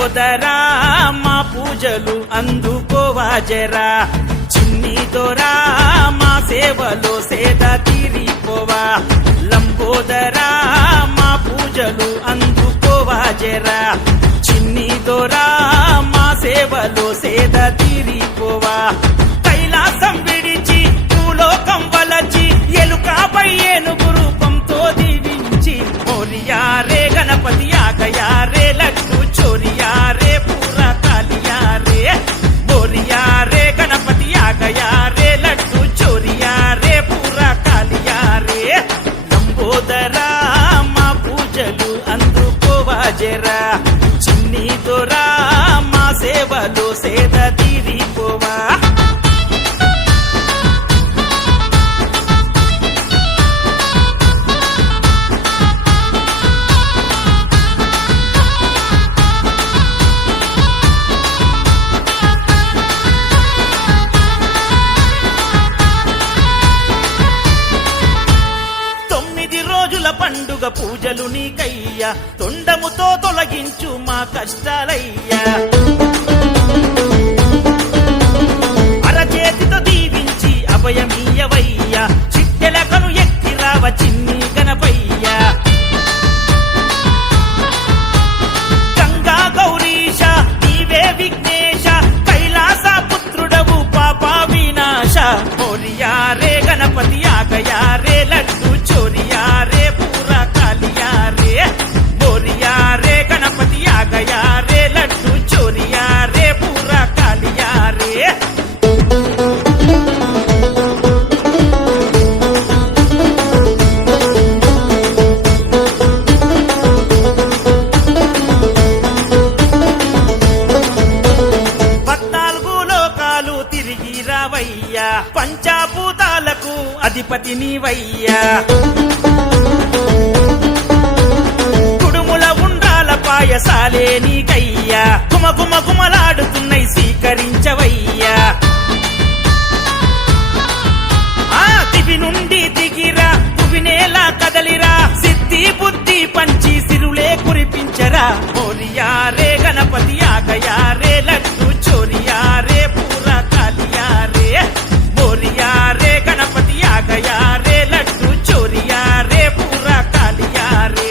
లంబోదరా మా పూజలు అందుకోవా జరా, చిన్ని దొరా మా సేవలో సేద తీరిపోవా. లంబోదరా మా పూజలు అందుకోవా జరా, చిన్ని దొరా మా సేవలో సేద తీరిపోవా. కైలాసం విడిచి భూలోకం వలచి ఎలుకపై ఏనుగు రూపంతో దీవించి మోరియా రే గణపతి ఆగయా రే లడ్డు చోరియా రే పూరా కాలియా రే. మోరియా రే గణపతి ఆగయా రే లడ్డు చోరియా రే పూరా కాలియా రే. లంబోదరా మా పూజలు అందుకోవా జరా, చిన్ని దొరా మా సేవలో సేద తీరిపోవా. పండుగ పూజలు నీకయ్యా, తొండముతో తొలగించు మా కష్టాలయ్యా. అరచేతితో దీవించి అభయమీయవయ్యా, చిట్టెలకను ఎక్కిరావ చిన్ని గణపయ్యా. గంగా గౌరీశ నీవే విఘ్నేశ, కైలాస పుత్రుడవు పాప వినాశ. మోరియా రే గణపతి ఆగయా రే లడ్డు చోరియా రే పూరా కాలియా రే. మోరియా రే గణపతి ఆగయా రే లడ్డు చోరియా రే పూరా కాలియా రే. తిరిగి రావయ్యా, పంచాభూతాలకు అధిపతి నీవయ్యా. కుడుముల ఉండ్రాల పాయసాలే నీకయ్యా, గుమ గుమ గుమలాడుతున్నాయి స్వీకరించవయ్యా. ఆ దివి నుండి దిగిరా భువినేలా కదలిరా, సిద్ధి బుద్ధి పంచి సిరులే కురిపించరా. మోరియా రే గణపతి ఆగయా రే లడ్డు చోరియా రే పూరా కాలియా రే. మోరియా రే గణపతి ఆగయా రే లడ్డు చోరియా రే పూరా కాలియా రే.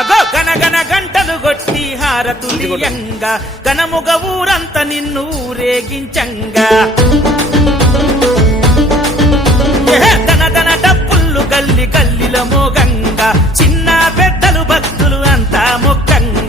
అగో గనగన గంటలు గొట్టి హారతులియంగా, గణముగ ఊరంత నిన్ను ఊరేగించంగా. దన దన డప్పుళ్ళు గల్లి గల్లిల మోగంగా, చిన్న పెద్దలు భక్తులు అంతా మొక్కంగా.